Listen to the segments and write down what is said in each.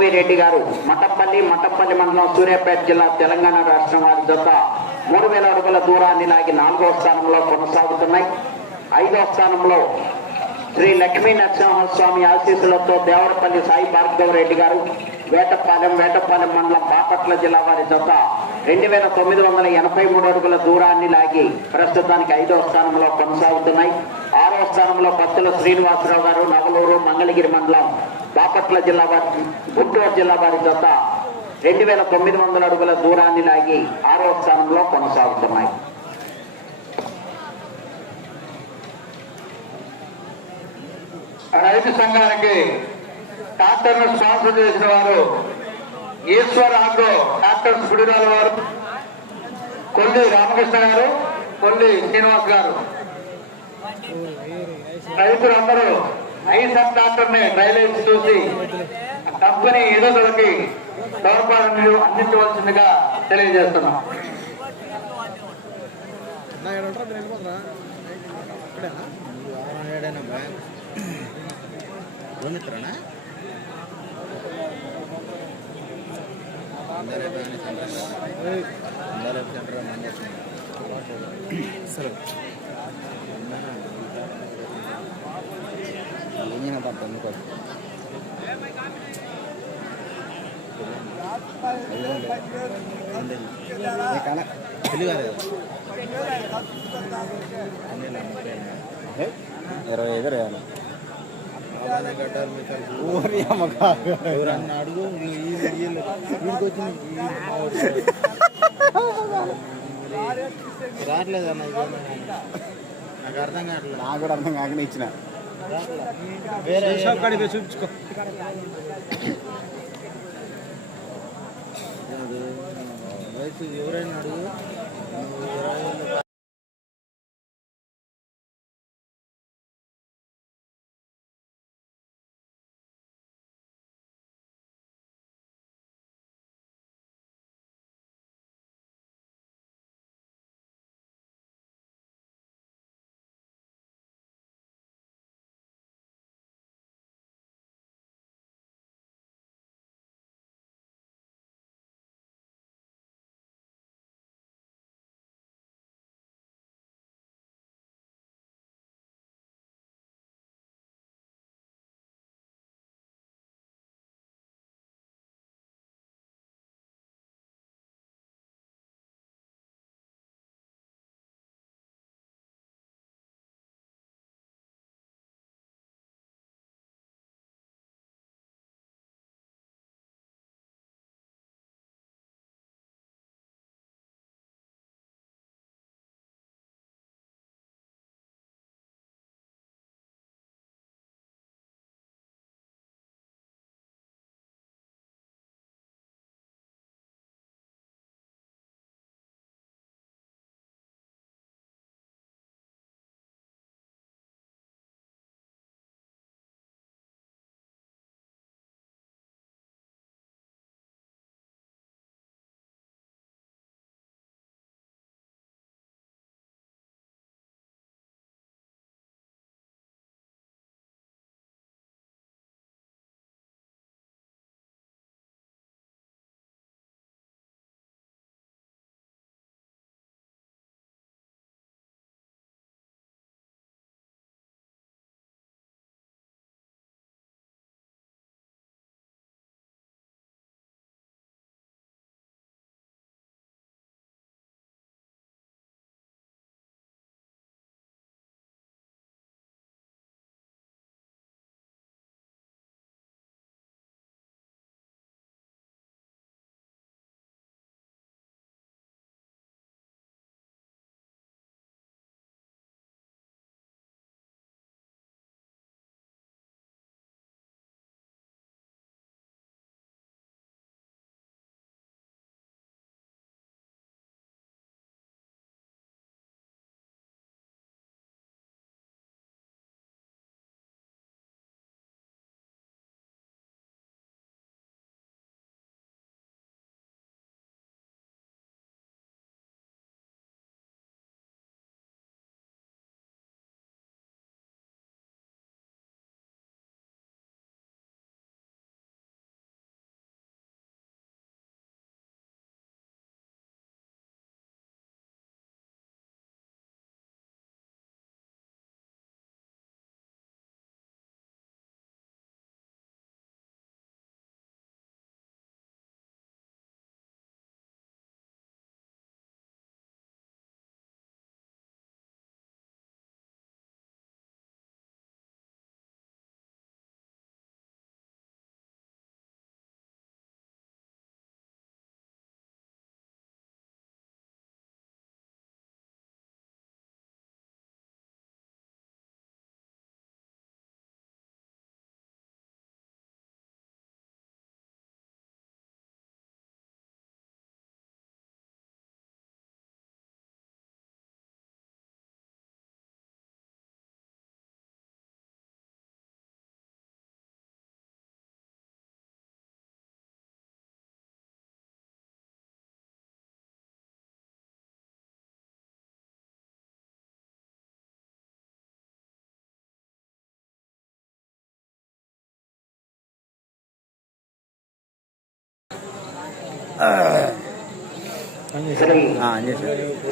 మాధవి రెడ్డి గారు మటప్పల్లి మటప్పల్లి మండలం సూర్యాపేట జిల్లా తెలంగాణ రాష్ట్రం వారి జత మూడు వేల అడుగుల దూరాన్ని లాగి నాలుగో స్థానంలో కొనసాగుతున్నాయి. ఐదో స్థానంలో శ్రీ లక్ష్మీ నరసింహస్వామి ఆశీస్సులతో దేవరపల్లి సాయి భార్గవ రెడ్డి గారు వేటపాలెం వేటపాలెం మండలం బాపట్ల జిల్లా వారి జత రెండు వేల తొమ్మిది వందల ఎనభై మూడు అడుగుల దూరాన్ని లాగి ప్రస్తుతానికి ఐదో స్థానంలో కొనసాగుతున్నాయి. ఆరో స్థానంలో పత్తుల శ్రీనివాసరావు గారు నవలూరు మంగళగిరి మండలం బాపట్ల జిల్లా వారి గుంటూరు జిల్లా వారి జత రెండు వేల తొమ్మిది వందల అడుగుల దూరాన్ని లాగి ఆరో స్థానంలో కొనసాగుతున్నాయి. రైతు సంఘానికి ట్రాక్టర్ను స్పాన్సర్ చేసిన వారు ఈశ్వర్ ఆగ్రో ట్రాక్టర్స్ గుడిరాల వారు కొల్లి రామకృష్ణ గారు కొల్లి శ్రీనివాస్ గారు. రైతులందరూ ఐసర్ ట్రాక్టర్ని ట్రైలేజ్ చూసి కంపెనీ ఎదుగుదలకి తోడ్పాటు అందించవలసిందిగా తెలియజేస్తున్నాం. సరే ఇంజిన పట్టు అనుకో కన తెలుగు ఇరవై ఐదు రేయాలి ఊరి అమ్మకా ఎవరన్నా అడుగు వీడికి వచ్చింది రావట్లేదన్న నాకు అర్థం కావట్లేదు నాకు కూడా అర్థం కాకనే ఇచ్చిన వేరే షాప్ కాడికి చూపించుకో. ఎవరైనా అడుగు.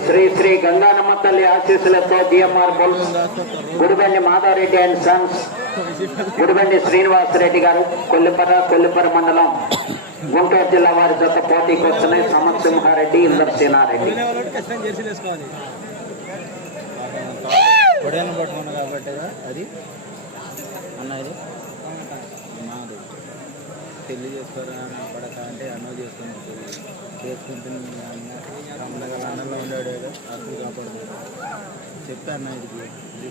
శ్రీ శ్రీ గంగానమ్మ తల్లి ఆశీస్సులతో GMR bulls Gudibandi Madhareddy and sons Gudibandi Srinivasareddy garu Kollipara Kollipara మండలం గుంటూరు జిల్లా వారి జత పోటీకి వస్తున్నాయి. సమత్సింహారెడ్డి ఇందర్ సేనారెడ్డి. ఖచ్చితంగా అది అన్న పడక. అంటే అన్నో చేసుకుని చేసుకుంటే మీ అన్న రమ్మనగల అన్నంలో ఉండాడు ఏదో అప్పుడు కాపాడు చెప్పా అన్న ఇది.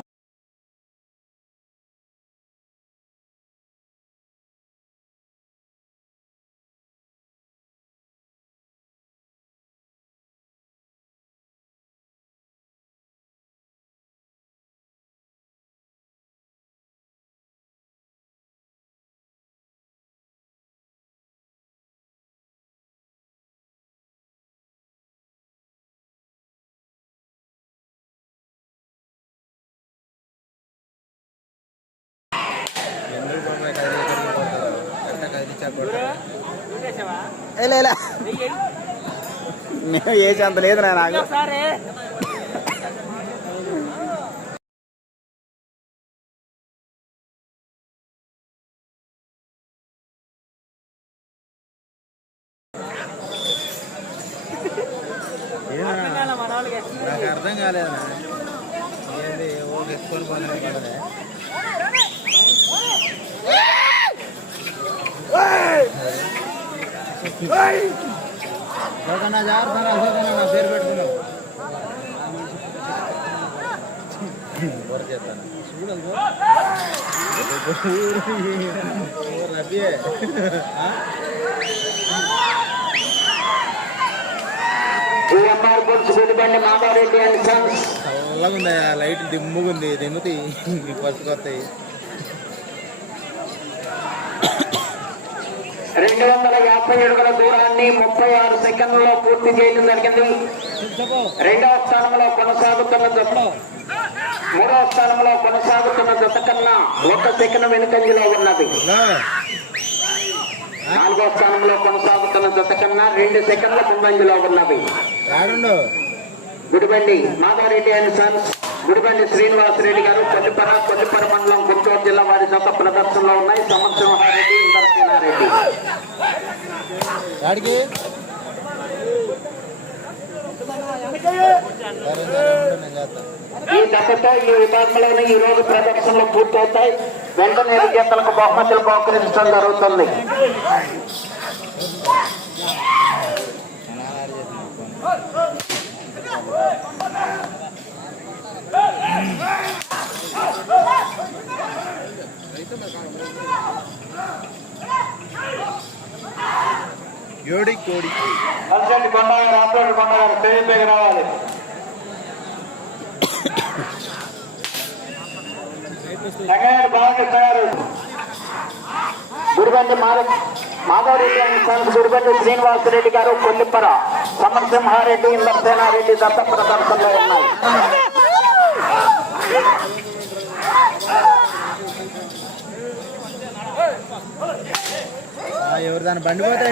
లేలా నేను వేసి అంత లేదు నాకు. బుల్స్ గుడిబండి మాధవరెడ్డి అండ్ చల్లగా ఆ లైట్ దిమ్ముగుంది దిమ్ముతాయి దిమ్ముతి ఫస్ట్ కొత్తవి రెండు వందల యాభై అడుగుల దూరాన్ని ముప్పై ఆరు సెకండ్లలో పూర్తి చేయడం జరిగింది. రెండవ స్థానంలో కొనసాగుతున్న జత మూడవ స్థానంలో కొనసాగుతున్న జత కన్నా ఒక సెకండ్ వెనుకంజలో ఉన్నది. నాలుగో స్థానంలో కొనసాగుతున్న జత కన్నా రెండు సెకండ్ల ముందంజలో ఉన్నవి రాడుండు గుడిబండి మాధవరెడ్డి అండ్ సన్స్ గుడిబండి శ్రీనివాసరెడ్డి గారు కొల్లిపర కొల్లిపర మండలం గుంటూరు జిల్లా వారి జత ప్రదర్శనలో ఉన్నాయి. సంవత్సరారెడ్డి నేను చేస్తాను ఈ దశతో ఈ విభాగంలోనే ఈ రోజు ప్రదర్శనలు పూర్తవుతాయి. వెంటనే విజేతలకు బహుమతులు బహుకరించడం జరుగుతుంది. అనాలి యోడి కోడి. కలిసండి కొండగారు ఆపరేటర్ కొండగారు స్టేజ్ పైకి రావాలి. రంగయ్య బాలకృష్ణ గారు. గుడిబండి మాధవ్ మాధవరెడ్డి గుడిబండి శ్రీనివాసరెడ్డి గారు కొల్లిపర సమరసింహారెడ్డి ఇందర్సేనారెడ్డి దత్త ప్రదర్శనలో ఉన్నాయి. ఎవరు దాని బండి పోతే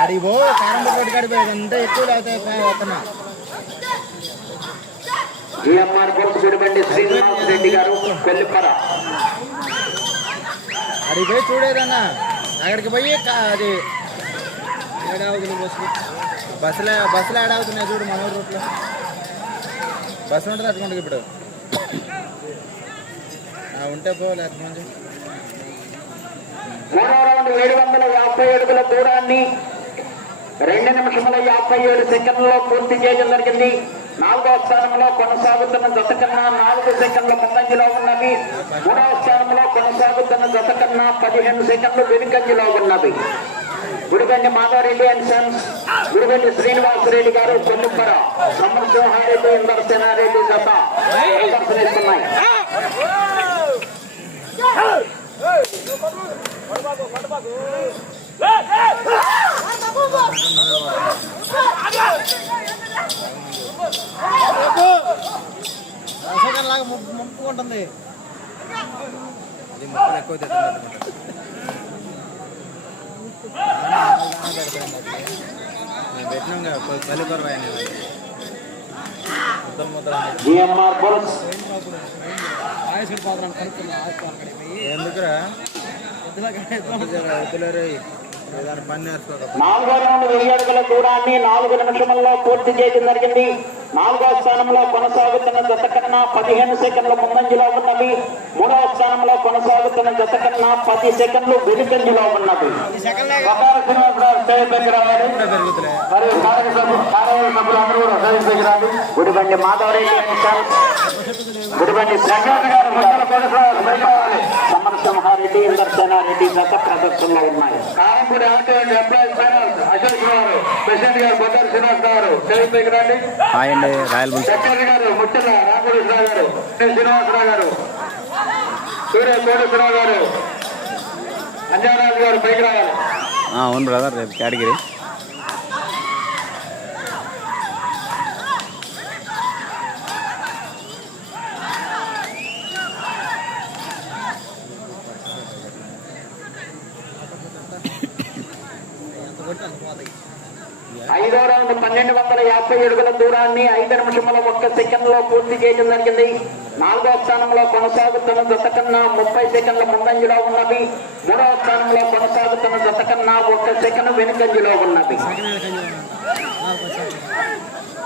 అడిగి కారం కొట్టి కడిపోయేది అంతా ఎక్కువ లేకపోతే వస్తున్నా జిఎంఆర్ బోస్ గుడిబండి శ్రీనివాసరెడ్డి గారు కొల్లిపర అడిగి పోయి చూడేదన్నా. అక్కడికి పోయి అది బస్సులో బస్సులో ఆడవుతున్నాయి చూడు మన ఊరు రూట్లో బస్సు ఉంటుంది అట్టుకుంటే ఇప్పుడు. ఉంటే పో లేకపోతే మూడో రౌండ్ ఏడు వందల యాభై అడుగుల దూరాన్ని. రెండు నిమిషముల యాభై ఏడు సెకండ్లలో పూర్తి చేయడం జరిగింది. నాలుగో స్థానంలో కొనసాగుతున్న జత కన్నా నాలుగు సెకండ్ల ముందంజలో ఉన్నవి మూడవ స్థానంలో కొనసాగుతున్న జత కన్నా పదిహేను సెకండ్లు వెనుకంజలో ఉన్నవి గుడిగండి మాధవరెడ్డి అండ్ సన్స్ గుడిగండి శ్రీనివాసరెడ్డి గారు కొల్లుపర సమరసింహారెడ్డి ఇందర్సేనారెడ్డి జత ప్రదర్శనిస్తున్నాయి లాగా ముంపుకుంటుంది అది ముక్కలు ఎక్కువ మేము పెట్టినాం కదా కొద్ది ఎందుకురా? నాలుగో రౌండ్ వెయ్యి అడుగుల దూరాన్ని నాలుగు నిమిషముల్లో పూర్తి చేయడం జరిగింది. నాలుగో స్థానంలో కొనసాగుతున్న జత కన్నా పదిహేను సెకండ్ల ముందంజలో ఉన్నవి. మూడవ స్థానంలో కొనసాగుతున్న జత కన్నా పది సెకండ్లు వెనుకంజలో ఉన్నవి. మరియు కూడా రావాలి గుడిబండి మాధవరెడ్డి గుడిబండి గారు ఇందర్సేనారెడ్డి జత ప్రదర్శనలో ఉన్నాయి. Karampudi RT and employees finance Ashok garu president garu. Srinivas రండి. హాయ్ అండి రాయల్ అవును బ్రదర్ రేపు కేటగిరీ ఐదో పన్నెండు వందల యాభై అడుగుల దూరాన్ని ఐదు నిమిషముల ఒక్క సెకండ్లో పూర్తి చేయడం జరిగింది. నాలుగో స్థానంలో కొనసాగుతున్న జత కన్నా ముప్పై సెకండ్ల ముందంజలో ఉన్నవి మూడవ స్థానంలో కొనసాగుతున్న జత కన్నా ఒక్క సెకండ్ వెనుకంజలో ఉన్నవి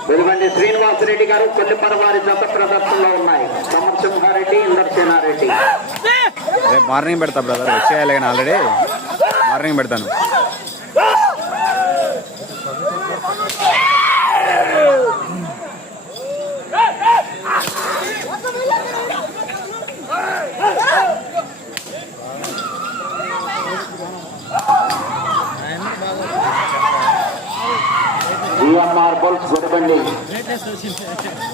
వెలువండి శ్రీనివాసరెడ్డి గారు కొల్లిపర పరవారి జత ప్రదర్శనలో ఉన్నాయి. సమరసింహారెడ్డి ఇందర్సేనారెడ్డి రేపు మార్నింగ్ పెడతా బ్రదర్ వచ్చేయాలి ఆల్రెడీ మార్నింగ్ పెడతాను ఆయన బాగా జిఎంఆర్ బుల్స్ గుడిబండి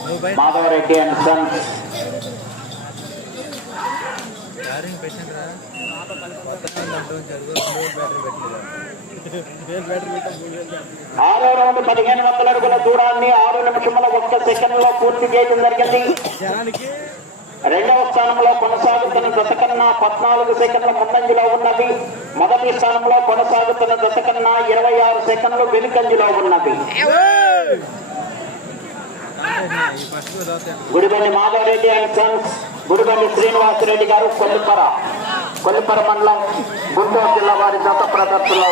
నువ్వు బయట మాధవరెడ్డి అండ్ సన్స్ ఆరో రౌండ్ పదిహేను వందల అడుగుల దూరాన్ని ఆరు నిమిషముల ఒక్క సెకండ్లో పూర్తి చేయడం జరిగింది. రెండవ స్థానంలో కొనసాగుతున్న జత కన్నా పద్నాలుగు సెకండ్ల ముందంజలో ఉన్నది. మొదటి స్థానంలో కొనసాగుతున్న జత కన్నా ఇరవై ఆరు సెకండ్లు వెనుకంజలో ఉన్నది. Gudibandi Madhavareddy and sons Gudibandi Srinivasareddy garu Kollipara. Kollipara మండలం గుంటూరు జిల్లా వారి జత ప్రదర్శనలో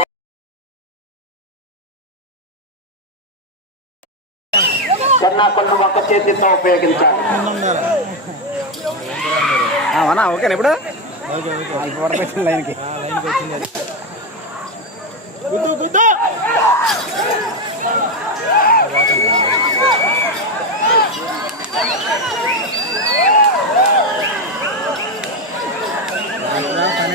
చెన్నాకొండ ఒక చేతితో ఉపయోగించాలి. ఓకేనా ఇప్పుడు? లైన్కి. ఆ లైన్కి వచ్చింది అది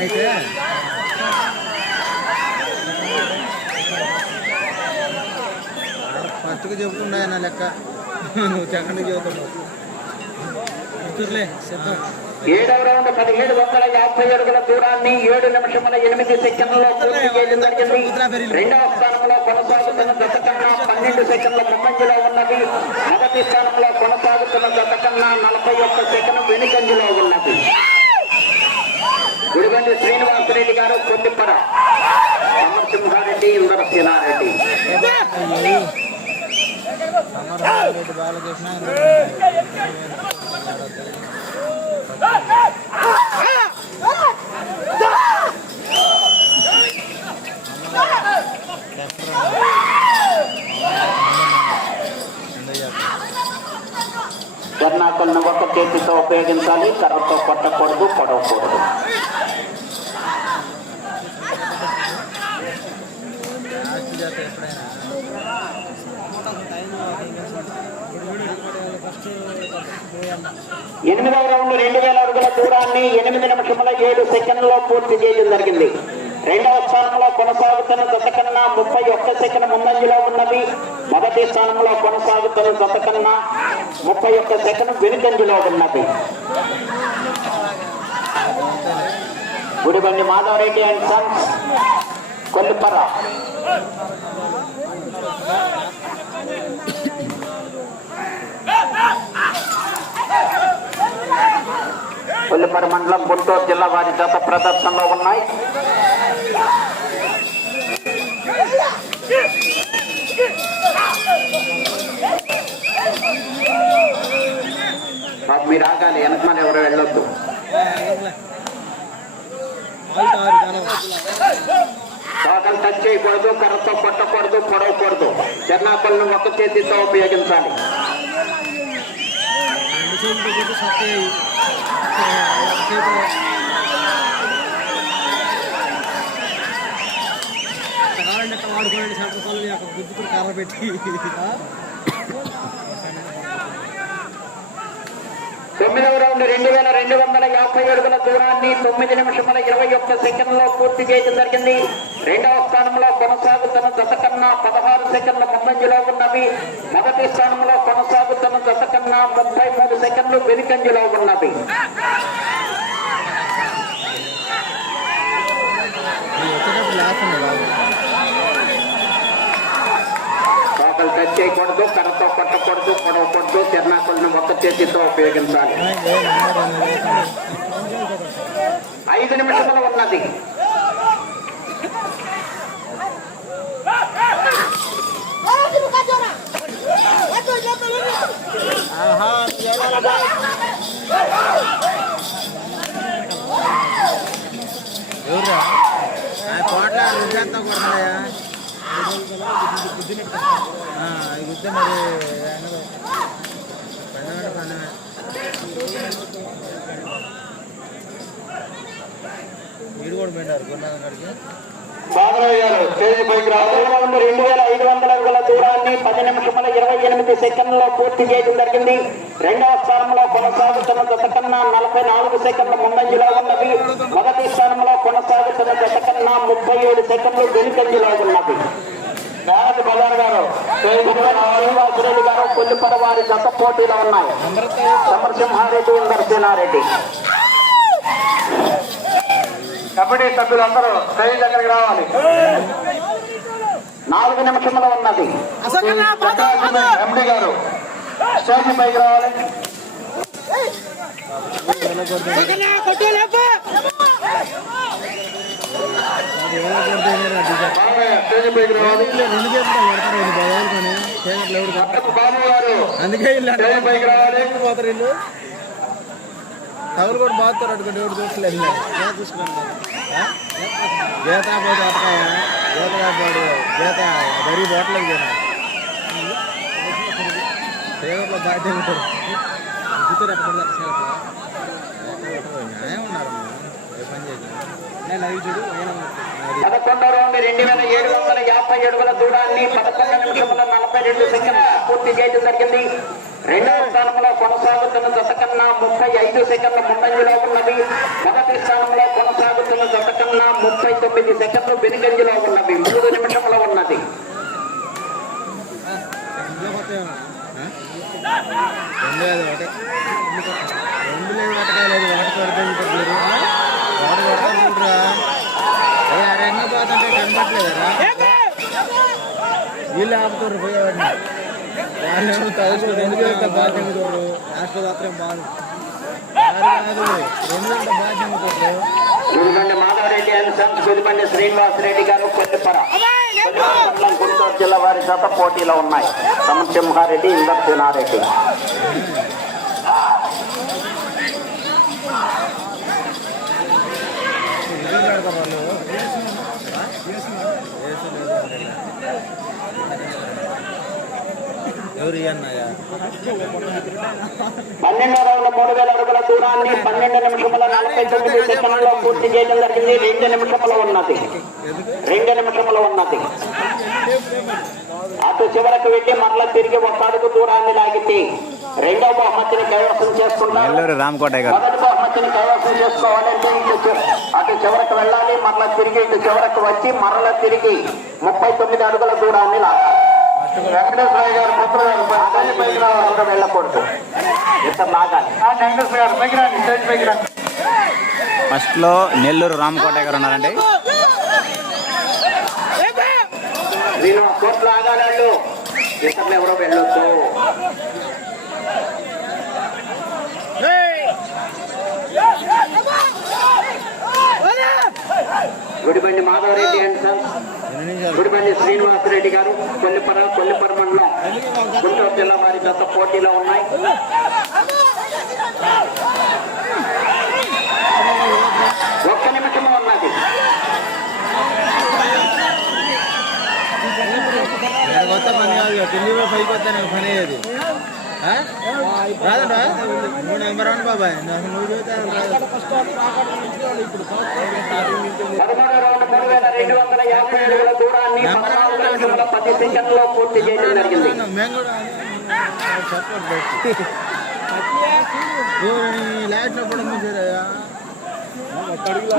ఫస్ట్కి లెక్క. నువ్వు సెకండ్కి చెబుతున్నావు. చూసలే సిద్ధం ఏడవ రౌండ్ పదిహేడు వందల యాభై అడుగుల దూరాన్ని ఏడు నిమిషముల ఎనిమిది సెకండ్లలో పూర్తి చేయడం జరిగింది రెండవ స్థానంలో కొనసాగుతున్న జత కన్నా పన్నెండు సెకండ్ల ముందంజలో ఉన్నది మొదటి స్థానంలో కొనసాగుతున్న జత కన్నా నలభై ఒక్క సెకండ్ వెనుకంజలో ఉన్నది గుడిబండి శ్రీనివాసరెడ్డి గారు కొద్దిపర అమర్సింహారెడ్డి ఇంద్రసేనారెడ్డి సమర్ బాలకృష్ణ కర్ణాకల్ని ఒక చేతితో ఉపయోగించాలి కర్రతో కొట్టకూడదు పొడవకూడదు. లాస్ట్ చేత ఎప్పుడైనా ఎనిమిదవ రౌండ్ రెండు వేల అడుగుల దూరాన్ని ఎనిమిది నిమిషముల ఏడు సెకండ్లో పూర్తి చేయడం జరిగింది. రెండవ స్థానంలో కొనసాగుతున్న జత కన్నా ముప్పై ఒక్క సెకండ్ ముందంజలో ఉన్నది. మొదటి స్థానంలో కొనసాగుతున్న జత కన్నా ముప్పై ఒక్క సెకండ్ వెనుకంజలో ఉన్నది. Gudibandi Madhavareddy and sons Kollipara. Kollipara మండలం గుంటూరు జిల్లా వారి జత ప్రదర్శనలో ఉన్నాయి. బాబు మీరు ఆగాలి వెనకమని ఎవరు వెళ్ళొద్దు. టోటల్ టచ్ చేయకూడదు కర్రతో కొట్టకూడదు పొడవకూడదు. చెన్నాపల్లిని ఒక చేతితో ఉపయోగించాలి. రెండు చేతులు పెట్టి సత్తాయి ఒక చేతిలో కావాలంటే అక్కడ వాడుకోండి సగం పళ్ళు అక్కడ గుద్దుకుని కర్ర పెట్టి తొమ్మిదవ రౌండ్ రెండు వేల రెండు వందల యాభై అడుగుల దూరాన్ని తొమ్మిది నిమిషముల ఇరవై ఒక్క సెకండ్లో పూర్తి చేయడం జరిగింది. రెండవ స్థానంలో కొనసాగుతున్న దశ కన్నా పదహారు సెకండ్ల ముందంజలో ఉన్నవి. మొదటి స్థానంలో కొనసాగుతున్న దశ కన్నా ముప్పై మూడు సెకండ్లు వెనుకంజలో ఉన్నవి. చేయకూడదు కర్రతో కొట్టకూడదు పొడవకూడదు తిరణాకులను ఒక్క చేతితో ఉపయోగించాలి ఐదు నిమిషములు ఉన్నది ఎవర్రా ఆ కోట్ల రుద్దంతా కొడతాయా అది గుద్దే మరి వీడు కూడా పెట్టారు గురునాథం గారు స్టేజ్ పైకి రెండు వేల ఐదు వందల అడుగుల దూరాన్ని పది నిమిషముల ఇరవై ఎనిమిది సెకండ్లలో పూర్తి చేయడం జరిగింది. రెండవ స్థానంలో కొనసాగుతున్న జత కన్నా నలభై నాలుగు సెకండ్ల ముందంజలో ఉన్నది. మొదటి స్థానంలో కొనసాగుతున్న జత కన్నా ముప్పై ఏడు సెకండ్లు వెనుకంజలో ఉన్నది. మేనతి బజార్ గారు శ్రీనివాసరెడ్డి గారు కొల్లిపర వారి జత పోటీలో ఉన్నాయి. సమరసింహారెడ్డి ఇందర్సేనారెడ్డి. కమిటీ సభ్యులందరూ స్టేజ్ దగ్గరికి రావాలి. నాలుగు నిమిషములు ఉన్నది. ఎండి గారు స్టేజ్ పైకి రావాలి. అందుకే పోతారు తగులు కూడా బాగుతారు అటుకుంటే ఎవరు చూడలేదు చూసుకున్నాను గీత పోతే అటకాయ గీత కాపాడు గీత గరీబ్ హోటల్కి పోయినా సేవలో బాధ్యత ఉంటారు చూస్తారు ఎక్కడ న్యాయం ఉన్నారు ఏ పని చేసి నేను లైవ్ చూడు అది పదకొండో రౌండ్ రెండు వేల ఏడు వందల యాభై అడుగుల దూరాన్ని పదకొండు నిమిషముల నలభై రెండు సెకండ్ల పూర్తి చేయడం జరిగింది రెండవ స్థానంలో కొనసాగుతున్న జత కన్నా ముప్పై ఐదు సెకండ్ల ముందంజలో ఉన్నవి. మొదటి స్థానంలో కొనసాగుతున్న జత కన్నా ముప్పై తొమ్మిది సెకండ్లు వెనుగంజలో ఉన్నవి. మూడు నిమిషముల ఉన్నది. రెండు లేదు ఒకటే. లేదు ఒకటే లేదు ఒకటి పోతుంటే కనపట్లేదురా వీళ్ళు ఆపుతారు పోయేవాడిని. వాళ్ళు ఏమో రెండు గంటల బాధ్యత అమ్ముతారు లాస్ట్ మాత్రం బాగు కాదు రెండు గంటల మాధవరెడ్డి అండ్ శ్రీనివాస్ రెడ్డి గారు కొల్లిపర. కొల్లిపర గుంటూరు జిల్లా వారి జత పోటీలో ఉన్నాయి. సమసింహారెడ్డి ఇందర్ సినారెడ్డి ఇది పెడతారు వాళ్ళు ఎవరు అన్నయ్యా పన్నెండో రౌండ్ మూడు వేల అడుగుల దూరాన్ని పన్నెండు నిమిషముల నలభై తొమ్మిది సెకండ్లో పూర్తి చేయడం జరిగింది. రెండు నిమిషములు ఉన్నది. రెండు నిమిషములు ఉన్నది. అటు చివరకు వెళ్ళి మరలా తిరిగి ఒక అడుగు దూరాన్ని లాగితే రెండో బహుమతిని కైవసం చేసుకుంటారు. నెల్లూరు రామకోటయ్య గారు. మొదటి బహుమతిని కైవసం చేసుకోవాలంటే ఇటు చి- అటు చివరకు వెళ్ళాలి మరలా తిరిగి ఇటు చివరకు వచ్చి మరలా తిరిగి ముప్పై తొమ్మిది అడుగుల దూరాన్ని లాగాలి. వెంకటేశ్వర గారు వెళ్ళకూడదు. ఇతరు లాగాలి. ఆ, వెంకటేశ్వర గారు పైకి రండి స్టేజ్ పైకి రండి. ఫస్ట్లో నెల్లూరు రామకోటయ్య గారు ఉన్నారండి. నేను కోట్లు ఆగాలాళ్ళు ఇతరులు ఎవరో వెళ్ళొద్దు. Gudibandi Madhavareddy and sir. Gudibandi Srinivasa Reddy గారు కొల్లిపర కొల్లిపర మండలం గుంటూరు జిల్లా వారి గత పోటీలో ఉన్నాయి. ఒక్క నిమిషము ఉన్నది. నేను పని కాదు పైకి వస్తే పని అయ్యేది ఆ? రాదంటా నెంబర్ వన్ బాబాయ్ నాకు నువ్వు మేము కూడా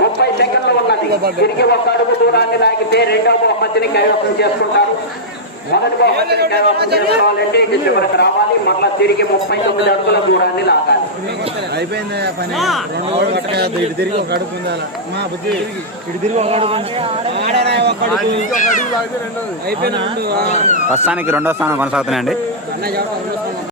ముప్పై సెకండ్లు ఉన్నది తిరిగి ఒక అడుగు దూరాన్ని లాగితే రెండవ బహుమతిని కైవసం చేసుకుంటారు మొదటి బహుమతిని చేసుకోవాలంటే చివరికి రావాలి మళ్ళా తిరిగి ముప్పై తొమ్మిది అడుగుల దూరాన్ని లాగాలి అయిపోయింది పని రెండు ఇటు తిరిగి ఒక అడుగు ఉండాలి. మా బుద్ధి. ఇటు తిరిగి ఒక అడుగు ప్రస్తుతానికి రెండో స్థానం కొనసాగుతున్నాయండి.